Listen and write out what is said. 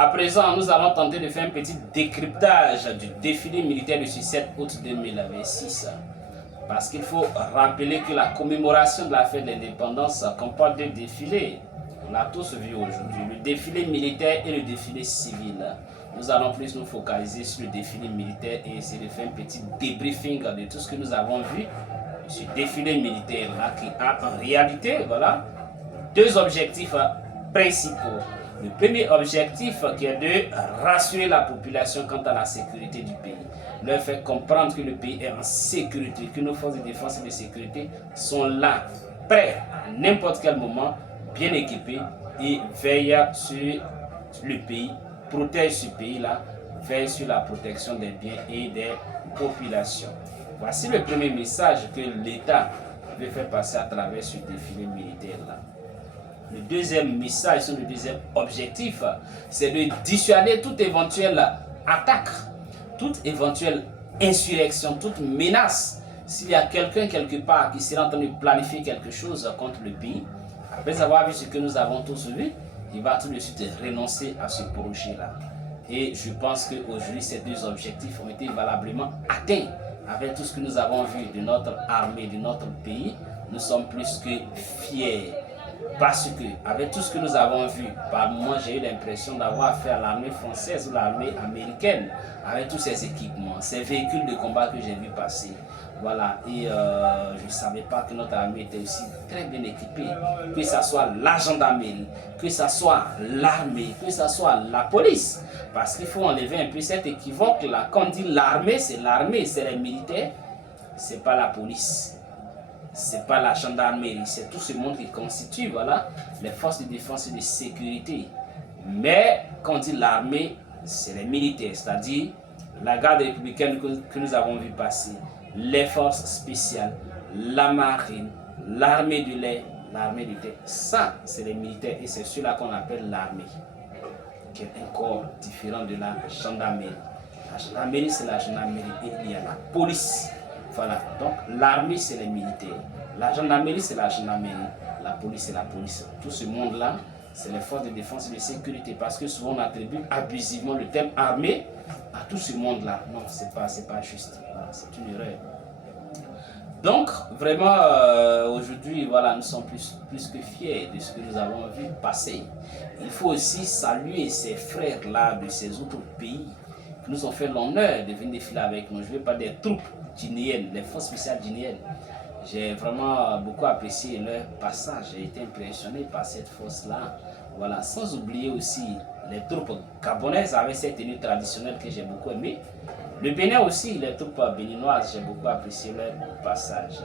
À présent, nous allons tenter de faire un petit décryptage du défilé militaire du 7 août 2026. Parce qu'il faut rappeler que la commémoration de la fête de l'indépendance comporte deux défilés. On l'a tous vu aujourd'hui, le défilé militaire et le défilé civil. Nous allons plus nous focaliser sur le défilé militaire et essayer de faire un petit débriefing de tout ce que nous avons vu. Ce défilé militaire-là qui a en réalité, voilà, deux objectifs principaux. Le premier objectif qui est de rassurer la population quant à la sécurité du pays. Leur faire comprendre que le pays est en sécurité, que nos forces de défense et de sécurité sont là, prêts à n'importe quel moment, bien équipés et veillent sur le pays, protègent ce pays-là, veillent sur la protection des biens et des populations. Voici le premier message que l'État veut faire passer à travers ce défilé militaire-là. Le deuxième message, le deuxième objectif, c'est de dissuader toute éventuelle attaque, toute éventuelle insurrection, toute menace. S'il y a quelqu'un quelque part qui serait en train de planifier quelque chose contre le pays, après avoir vu ce que nous avons tous vu, il va tout de suite renoncer à ce projet-là. Et je pense qu'aujourd'hui, ces deux objectifs ont été valablement atteints. Avec tout ce que nous avons vu de notre armée, de notre pays, nous sommes plus que fiers. Parce que, avec tout ce que nous avons vu, par moments, j'ai eu l'impression d'avoir affaire à l'armée française ou l'armée américaine, avec tous ces équipements, ces véhicules de combat que j'ai vu passer. Voilà, et je ne savais pas que notre armée était aussi très bien équipée, que ce soit la gendarmerie, que ce soit l'armée, que ce soit la police. Parce qu'il faut enlever un peu cet équivoque-là. Quand on dit l'armée, c'est les militaires, c'est pas la police. C'est pas la gendarmerie, c'est tout ce monde qui constitue, voilà, les forces de défense et de sécurité. Mais quand on dit l'armée, c'est les militaires, c'est-à-dire la garde républicaine que nous avons vu passer, les forces spéciales, la marine, l'armée de l'air, l'armée de terre. Ça, c'est les militaires et c'est ceux-là qu'on appelle l'armée, qui est un corps différent de la gendarmerie. La gendarmerie, c'est la gendarmerie et il y a la police. Voilà, donc l'armée c'est les militaires, la gendarmerie c'est la gendarmerie, la police c'est la police. Tout ce monde-là, c'est les forces de défense et de sécurité parce que souvent on attribue abusivement le terme armée à tout ce monde-là. Non, c'est pas juste, voilà, c'est une erreur. Donc, vraiment, aujourd'hui, voilà, nous sommes plus que fiers de ce que nous avons vu passer. Il faut aussi saluer ces frères-là de ces autres pays qui nous ont fait l'honneur de venir défiler avec nous. Je ne vais pas des troupes guinéennes, les forces spéciales guinéennes. J'ai vraiment beaucoup apprécié leur passage. J'ai été impressionné par cette force-là. Voilà, sans oublier aussi les troupes gabonaises avec cette tenue traditionnelle que j'ai beaucoup aimée. Le Bénin aussi, les troupes béninoises, j'ai beaucoup apprécié leur passage.